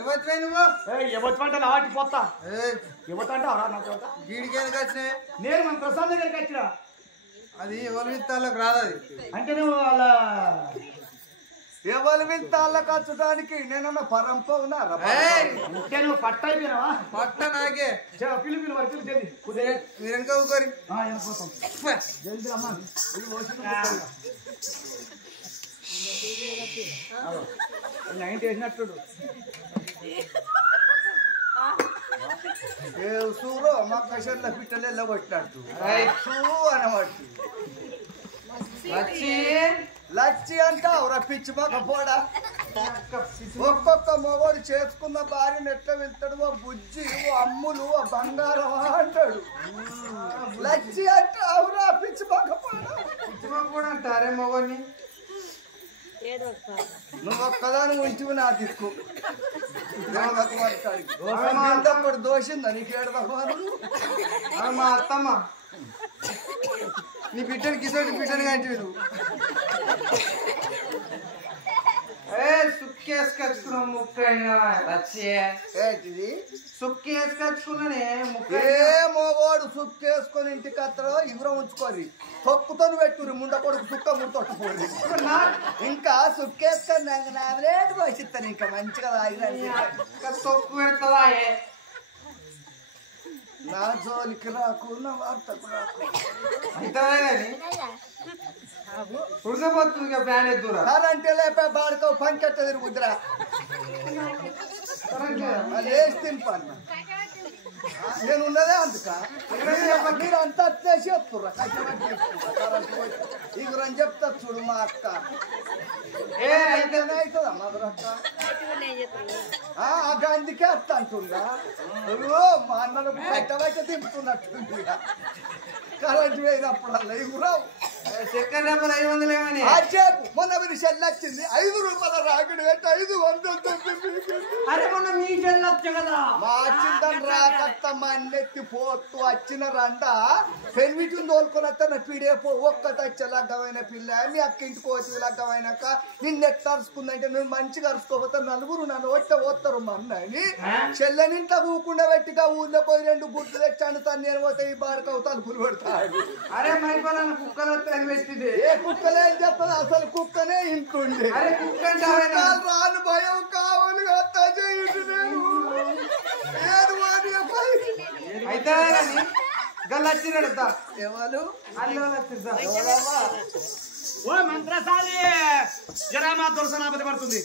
ఎవరిపై నువ్వు ఎవరిపంట నాటి పోతా ఎవరంటే అవరా నాకు గీడికి ఎందుకు వచ్చినాయి? నేను మన ప్రసాద్ దగ్గరికి వచ్చిన. అది ఎవరి విత్తాలకు రాదు. అది అంటే నువ్వు వాళ్ళ ఎవరి వింతాళ్ళకి వచ్చడానికి నేనన్నా పరంపవునా అంటే నువ్వు పట్ట అయిపోయినావా? పట్ట నాకే పిల్లి పిల్లి మరి పిల్లి జల్ది మీరు వెనక ఊకోరి జల్ది అమ్మా నైన్టీ వేసినట్టు సూరో మా కషర్ల పిట్టలు వెళ్ళగొట్టినట్టు సూ అనబట్టి లచ్చి అంటావురా పిచ్చి పక్క పోడా. ఒక్కొక్క మొగోడు చేసుకున్న భార్యను ఎట్లా వెళ్తాడు? ఓ బుజ్జి, ఓ అమ్ములు, ఓ బంగారం అంటాడు. లచ్చి అంటావురా పిచ్చి పక్క పోడా. పిచ్చి పక్క కూడా అంటారే మొగోని. నువ్వు ఒక్కదాని ఉంచివి నా దిక్కు అంతప్పుడు దోషిందా నీకు ఏడు భగవాను? మా అత్తమ్మ నీ బిడ్డని కిసోటి బిడ్డని కంటివి నువ్వు. సుక్కి వేసుకొచ్చుకున్నావు ముక్కైనా ఏంటిది? సుక్కి వేసుకొచ్చుకున్నానే ముక్క. ఏ మోగోడు సుక్కేసుకొని ఇంటికి అత్తడో ఇగురం ఉంచుకోరి, తొక్కుతో పెట్టుకుని ముండ కొడుకు సుక్క ముట్టొట్టుకోండి. ఇంకా సుక్కేసుకొని నాకు నావలేటు పోషిస్తాను. ఇంకా మంచిగా తొక్కు పెడతావా? నా జోలికి రాకు, నా వార్తకు రాకు. అయితే ఉడకపోతుంది ఫ్యాన్ ఎద్దురా. కరెంటే లేపే బాడుకో పంకెట్ట తిరుగుద్దురా లేచి తింపన్న. నేను ఉన్నదే అందుక మీరు అంతా వచ్చేసి వస్తుర్రా ఇగురని చెప్తా చూడు మా అక్క. అయితేనే అవుతుందా మధురక్క? అందుకే వస్తా అంటుందా? మా అన్నను బయట తింపుతున్నట్టుంది. కరెంట్ పోయినప్పుడల్లా ఇగురావు. చక్కెర డబ్బులు 500 ఏమని చెప్పు. మొన్న మీరు చెల్లి వచ్చింది 5 రూపాయల రాకడి అంటే 500. అరే మొన్న మీ చెల్లొచ్చు కదా. మా చిందని రాకత్త మన్నెత్తి పోతూ వచ్చిన రండ పెన్విటిని తోలుకొని వస్తా పీడేపో ఒక్క తచ్చ లగ్గమైన పిల్ల. మీ అక్క ఇంటికి వచ్చి లగ్గమైనాక నిన్నెట్ తరుచుకుందంటే నేను మంచిగా అరుచుకోపోతా. నలుగురు నన్ను ఒట్ట పోతారు మా అన్నని. చెల్లని ఇంట్లో ఊకుండా పెట్టిగా ఊళ్ళో పోయి 2 గుడ్లు తెచ్చాను. తను నేను పోతే ఈ బాడకవు తలుపులు పెడతాడు. అరే మైపల్లని కుక్కలు పెట్టింది. ఏ కుక్కలే అని చెప్పదు, అసలు కుక్కనే ఇంటుండే. అరే కుక్క రాను భయం కావాలి అయితే గల్ వచ్చినాడు. ఎవరు అల్లు వచ్చిందా? ఓ మంత్రసాలి జరా మా దొరసనాపతి పడుతుంది.